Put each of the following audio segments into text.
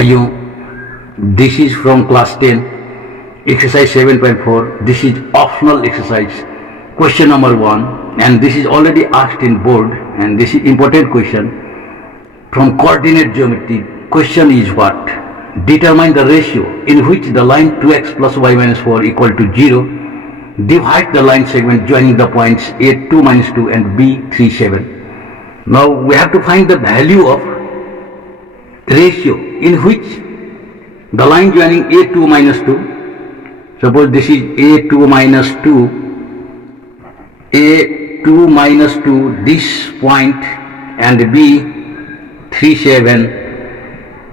भाइयों, this is from class 10, exercise 7.4. This is optional exercise, question number 1, and this is already asked in board, and this is important question from coordinate geometry. Question is what? Determine the ratio in which the line 2x plus y minus 4 equal to 0 divide the line segment joining the points a 2 minus 2 and b 3 7. Now we have to find the value of ratio in which the line joining a2 minus 2, suppose this is a2 minus 2, a2 minus 2, this point and b 3 7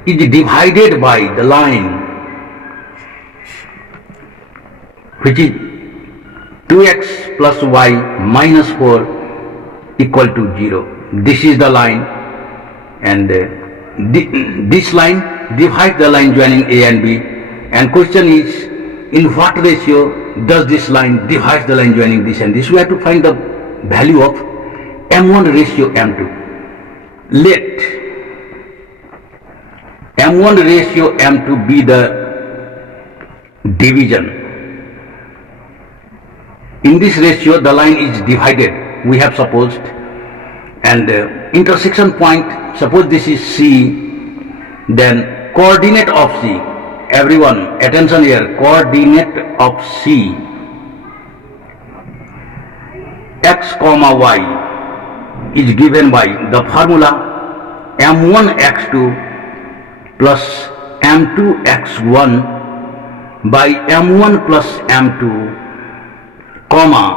is divided by the line which is 2x plus y minus 4 equal to 0. This is the line, and this line divides the line joining A and B, and question is in what ratio does this line divide the line joining this and this. We have to find the value of m1 ratio m2. Let m1 ratio m2 be the division. In this ratio the line is divided, we have supposed, and intersection point, suppose this is C, then coordinate of C, everyone attention here, coordinate of C, x comma y is given by the formula m1 x2 plus m2 x1 by m1 plus m2 comma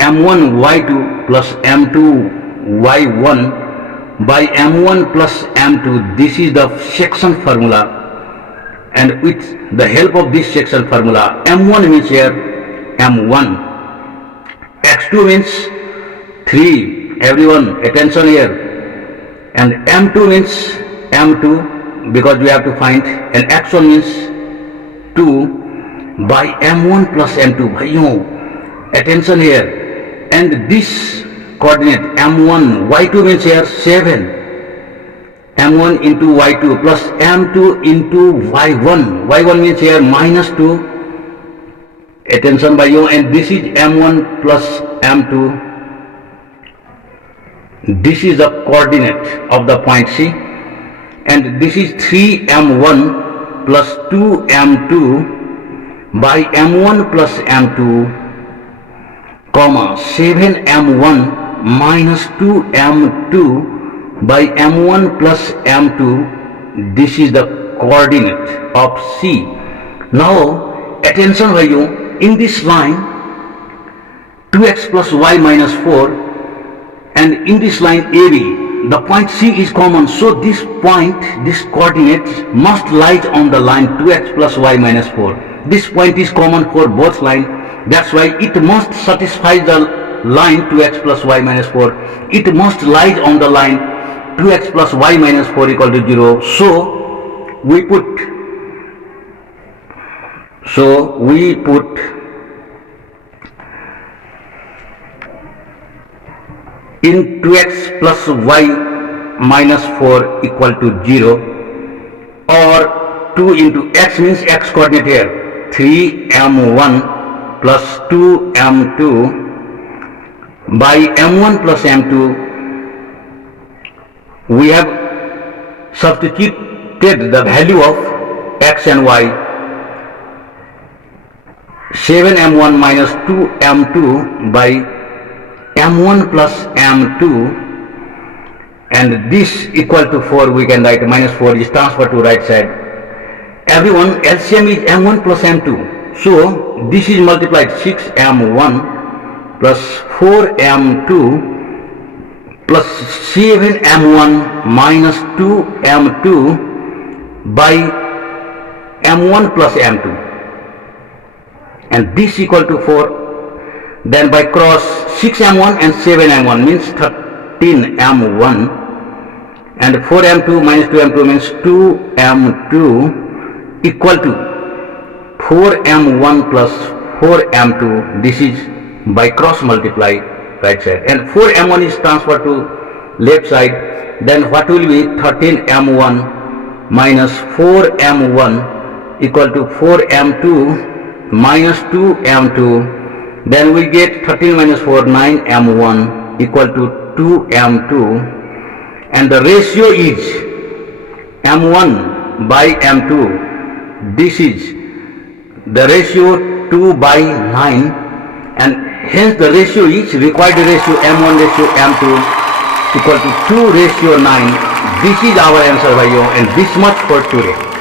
m1 y2 plus m2 y1 by m1 plus m2. This is the section formula, and with the help of this section formula, m1 means here m1, x2 means 3, everyone attention here, and m2 means m2 because we have to find, and x1 means 2 by m1 plus m2. Bhaiyo, attention here, and this coordinate m1 y2 means here 7, m1 into y2 plus m2 into y1, y1 means here minus 2, attention by you, and this is m1 plus m2. This is the coordinate of the point C, and this is 3m1 plus 2m2 by m1 plus m2 comma 7m1 minus 2m2 by m1 plus m2. This is the coordinate of C. Now attention by you, in this line 2x plus y minus 4, and in this line AB the point C is common, so this point, this coordinate must lie on the line 2x plus y minus 4. This point is common for both lines, that's why it must satisfy the line 2x plus y minus 4. It must lie on the line 2x plus y minus 4 equal to 0. So we put in 2x plus y minus 4 equal to 0, or 2 into x means x coordinate here, 3m1 plus 2m2 by m1 plus m2. We have substituted the value of x and y, 7m1 minus 2m2 by m1 plus m2, and this equal to 4. We can write minus 4 is transferred to right side. Everyone, LCM is m1 plus m2, so this is multiplied 6m1 plus 4m2 plus 7m1 minus 2m2 by m1 plus m2, and this equal to 4. Then by cross 6m1 and 7m1 means 13m1, and 4m2 minus 2m2 means 2m2 equal to 4m1 plus 4m2. This is by cross multiply right side, and 4m1 is transferred to left side. Then what will be 13m1 minus 4m1 equal to 4m2 minus 2m2. Then we get 13 minus 4, 9m1 equal to 2m2, and the ratio is m1 by m2. This is the ratio 2 by 9, and hence the ratio is required ratio m1 ratio m2 equal to 2 ratio 9. This is our answer, bhaiyo, and this much for today.